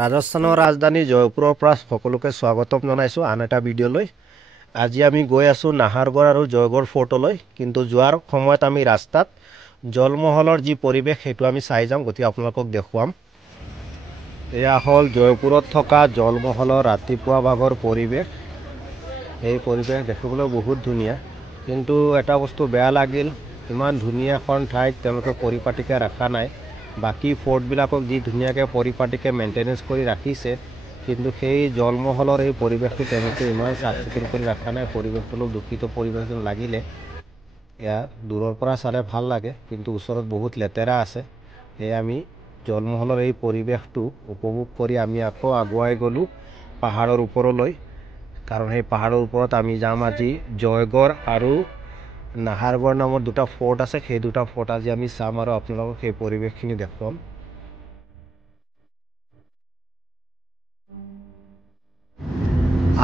ৰাজস্থানৰ ৰাজধানী জয়পুৰৰ পৰা সকলোকে স্বাগতম জনাইছোঁ আন এটা ভিডিঅ'লৈ। আজি আমি গৈ আছোঁ নাহাৰগড় আৰু জয়গড় ফৰ্টলৈ, কিন্তু যোৱাৰ সময়ত আমি ৰাস্তাত জলমহলৰ যি পৰিৱেশ সেইটো আমি চাই যাম, গতিকে আপোনালোকক দেখুৱাম। এয়া হ'ল জয়পুৰত থকা জলমহলৰ ৰাতিপুৱা ভাগৰ পৰিৱেশ। এই পৰিৱেশ দেখিবলৈ বহুত ধুনীয়া, কিন্তু এটা বস্তু বেয়া লাগিল, ইমান ধুনীয়া এখন ঠাইত তেওঁলোকে পৰিপাটিকৈ ৰখা নাই। বাকী ফৰ্টবিলাকক যি ধুনীয়াকৈ পৰিপাটিকৈ মেইনটেনেঞ্চ কৰি ৰাখিছে, কিন্তু সেই জলমহলৰ এই পৰিৱেশটো তেওঁলোকে ইমান চাফ চিকুণ কৰি ৰখা নাই। পৰিৱেশটো অলপ দূষিত পৰিৱেশ যেন লাগিলে। এয়া দূৰৰ পৰা চালে ভাল লাগে, কিন্তু ওচৰত বহুত লেতেৰা আছে। সেয়ে আমি জলমহলৰ এই পৰিৱেশটো উপভোগ কৰি আমি আকৌ আগুৱাই গ'লোঁ পাহাৰৰ ওপৰলৈ, কাৰণ সেই পাহাৰৰ ওপৰত আমি যাম আজি জয়গড় আৰু নাহাৰগড় নামৰ দুটা ফৰ্ট আছে। সেই দুটা ফৰ্ট আজি আমি চাম আৰু আপোনালোকক সেই পৰিৱেশখিনি দেখুৱাম।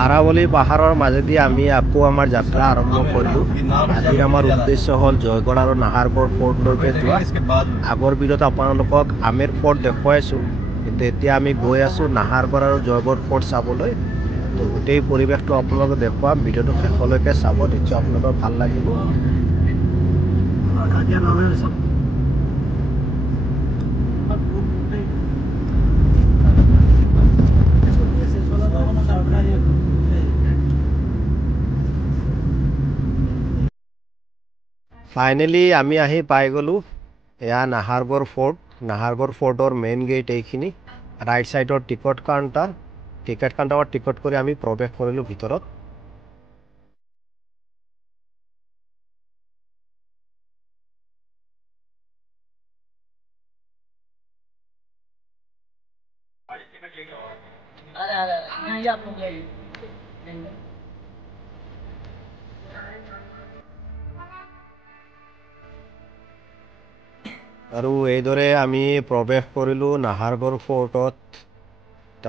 আৰাৱলী পাহাৰৰ মাজেদি আমি আকৌ আমাৰ যাত্ৰা আৰম্ভ কৰিলোঁ। আজিৰ আমাৰ উদ্দেশ্য হ'ল জয়গড় আৰু নাহাৰগড় ফৰ্টলৈকে যোৱা। আগৰ ভিডিঅ'ত আপোনালোকক আমেৰ ফৰ্ট দেখুৱাইছোঁ, কিন্তু এতিয়া আমি গৈ আছোঁ নাহাৰগড় আৰু জয়গড় ফৰ্ট চাবলৈ। গোটেই পৰিৱেশটো আপোনালোকে দেখুৱাম, ভিডিঅ'টো শেষলৈকে চাব, নিশ্চয় আপোনালোকৰ ভাল লাগিব। ফাইনেলি আমি আহি পাই গ'লোঁ, এয়া নাহাৰগড় ফৰ্ট। নাহাৰগড় ফৰ্টৰ মেইন গেট এইখিনি। ৰাইট ছাইডৰ টিকট কাউণ্টাৰত টিকট কৰি আমি প্ৰৱেশ কৰিলোঁ ভিতৰত। আৰু এইদৰে আমি প্ৰৱেশ কৰিলোঁ নাহাৰগড় ফৰ্টত।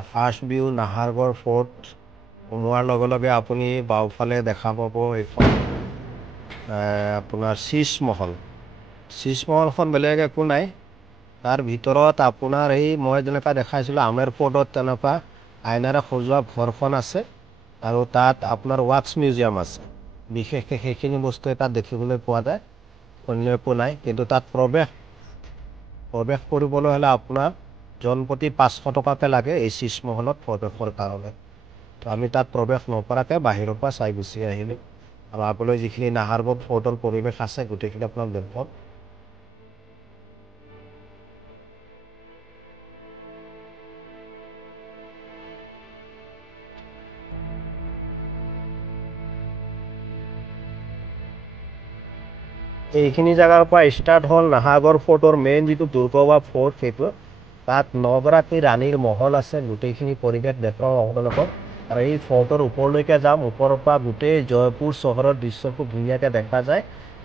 First view Nahargarh fort. সোমোৱাৰ লগে লগে আপুনি বাওঁফালে দেখা পাব এইখন আপোনাৰ শীষমহল। শীষমহলখন বেলেগ একো নাই, তাৰ ভিতৰত আপোনাৰ এই মই যেনেকুৱা দেখাইছিলোঁ আমেৰ ফৰ্টত তেনেকুৱা আইনাৰে সজোৱা ঘৰখন আছে, আৰু তাত আপোনাৰ ৱাক্স মিউজিয়াম আছে। বিশেষকৈ সেইখিনি বস্তুৱে তাত দেখিবলৈ পোৱা যায়, অন্য একো নাই। কিন্তু তাত প্ৰৱেশ কৰিবলৈ হ'লে আপোনাৰ জনপ্ৰতি 500 টকাকৈ লাগে এই শীষমহলত প্ৰৱেশৰ কাৰণে। তো আমি তাত প্ৰৱেশ নকৰাকৈ বাহিৰৰ পৰা চাই গুচি আহিলোঁ, আৰু আগলৈ যিখিনি নাহাৰগড় ফৰ্টৰ পৰিৱেশ আছে গোটেইখিনি আপোনাক দেখুৱাম। এইখিনি জেগাৰ পৰা ষ্টাৰ্ট হ'ল নাহাৰগড় ফৰ্টৰ মেইন যিটো দুৰ্গ বা ফৰ্ট, সেইটো তাত 9গৰাকী ৰাণীৰ মহল আছে। গোটেইখিনি পৰিৱেশ দেখুৱাম আপোনালোকক, আৰু এই ফৰ্টৰ ওপৰলৈকে যাম। ওপৰৰ পৰা গোটেই জয়পুৰ চহৰৰ দৃশ্য খুব ধুনীয়াকৈ দেখা যায়।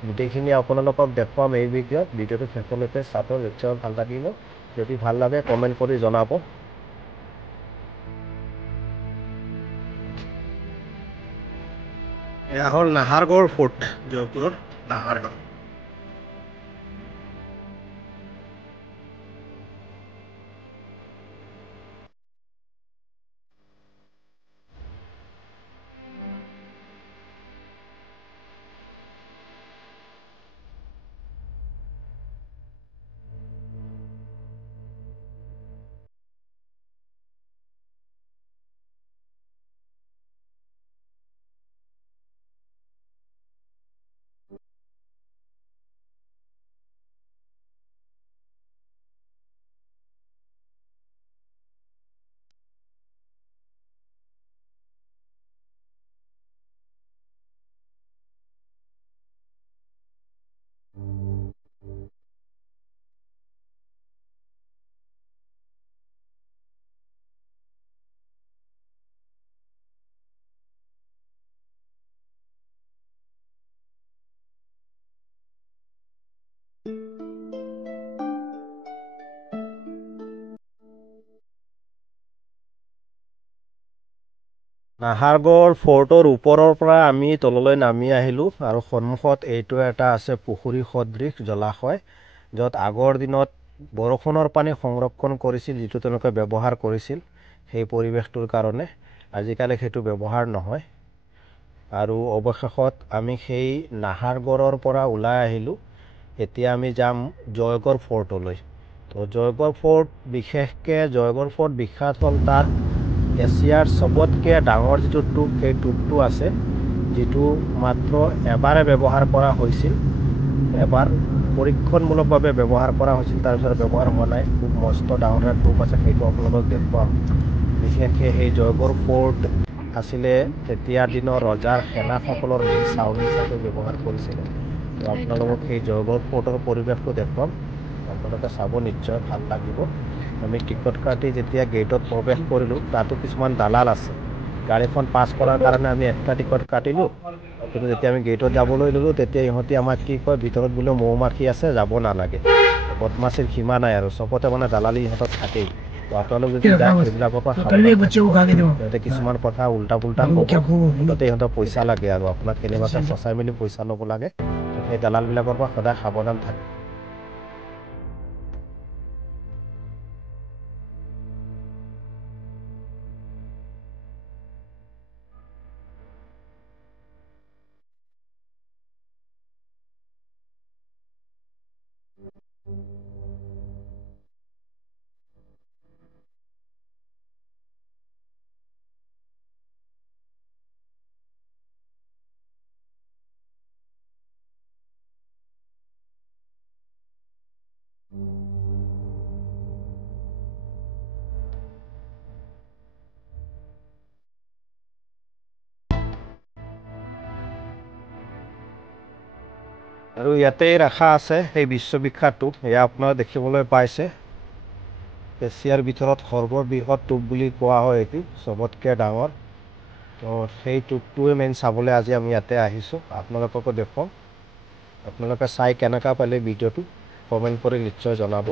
গোটেইখিনি আপোনালোকক দেখুৱাম এই ভিডিঅ'টো শেষলৈকে চাব, নিশ্চয় ভাল লাগিব। যদি ভাল লাগে কমেণ্ট কৰি জনাব। এয়া হ'ল নাহাৰগড় ফৰ্ট, জয়পুৰৰ নাহাৰগড়। নাহাৰগড় ফৰ্টৰ ওপৰৰ পৰা আমি তললৈ নামি আহিলোঁ, আৰু সন্মুখত এইটো এটা আছে পুখুৰী সদৃশ জলাশয়, য'ত আগৰ দিনত বৰষুণৰ পানী সংৰক্ষণ কৰিছিল, যিটো তেওঁলোকে ব্যৱহাৰ কৰিছিল সেই পৰিৱেশটোৰ কাৰণে। আজিকালি সেইটো ব্যৱহাৰ নহয়। আৰু অৱশেষত আমি সেই নাহাৰগড়ৰ পৰা ওলাই আহিলোঁ। এতিয়া আমি যাম জয়গড় ফৰ্টলৈ। তো জয়গড় ফৰ্ট, বিশেষকৈ জয়গড় ফৰ্ট বিখ্যাত হ'ল তাত এছিয়াৰ চবতকৈ ডাঙৰ যিটো টোপ, সেই টোপটো আছে, যিটো মাত্ৰ এবাৰে ব্যৱহাৰ কৰা হৈছিল। এবাৰ পৰীক্ষণমূলকভাৱে ব্যৱহাৰ কৰা হৈছিল, তাৰপিছত ব্যৱহাৰ হোৱা নাই। খুব মস্ত ডাঙৰ এটা টোপ আছে, সেইটো আপোনালোকক দেখুৱাম। বিশেষকৈ সেই জয়গড় ফৰ্ট আছিলে তেতিয়াৰ দিনৰ ৰজাৰ সেনাসকলৰ ছাউনি হিচাপে ব্যৱহাৰ কৰিছিলে। তো আপোনালোকক সেই জয়গড় ফৰ্টৰ পৰিৱেশটো দেখুৱাম, আপোনালোকে চাব, নিশ্চয় ভাল লাগিব। আমি টিকট কাটি যেতিয়া গেটত প্ৰৱেশ কৰিলোঁ, তাতো কিছুমান দালাল আছে। গাড়ীখন পাছ কৰাৰ কাৰণে আমি একটা টিকট কাটিলোঁ, কিন্তু যেতিয়া আমি গেটত যাবলৈ ল'লোঁ, তেতিয়া ইহঁতি আমাক কি কয়, ভিতৰত বোলে মৌ মাখি আছে, যাব নালাগে। বদমাচিৰ সীমা নাই আৰু, চবতে মানে দালালি ইহঁতক থাকেই। তো আপোনালোক যদি যায়, সেইবিলাকৰ পৰা সিহঁতে কিছুমান কথা উল্টা পুল্টা ক'ব, মুঠতে ইহঁতৰ পইচা লাগে আৰু আপোনাক কেনেবাকৈ ফচাই মেলি পইচা ল'ব লাগে। সেই দালালবিলাকৰ পৰা সদায় সাৱধান থাকে। আৰু ইয়াতেই ৰাখা আছে সেই বিশ্ববিখ্যাত টোপ, এয়া আপোনাৰা দেখিবলৈ পাইছে। এছিয়াৰ ভিতৰত সৰ্ববৃহৎ টোপ বুলি কোৱা হয় এইটো, চবতকৈ ডাঙৰ। তো সেই টোপটোৱে মেইন চাবলৈ আজি আমি ইয়াতে আহিছোঁ, আপোনালোককো দেখুৱাম। আপোনালোকে চাই কেনেকুৱা পালে ভিডিঅ'টো কমেণ্ট কৰি নিশ্চয় জনাব।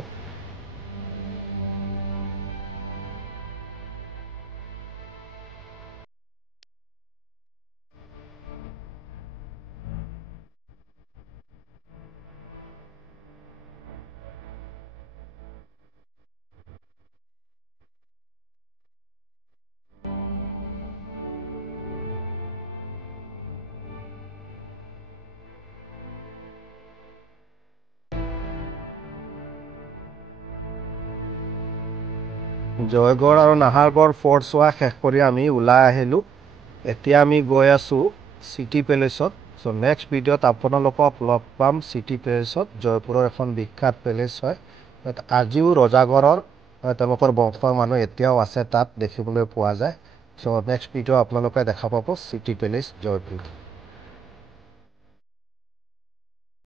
জয়গড় আৰু নাহাৰগড় ফৰ্ট চোৱা শেষ কৰি আমি ওলাই আহিলোঁ। এতিয়া আমি গৈ আছোঁ চিটি পেলেচত। চ' নেক্সট ভিডিঅ'ত আপোনালোকক লগ পাম চিটি পেলেচত। জয়পুৰৰ এখন বিখ্যাত পেলেচ হয়। আজিও ৰজাগড়ৰ তেওঁলোকৰ বংশৰ মানুহ এতিয়াও আছে, তাত দেখিবলৈ পোৱা যায়। চ' নেক্সট ভিডিঅ' আপোনালোকে দেখা পাব চিটি পেলেচ জয়পুৰ।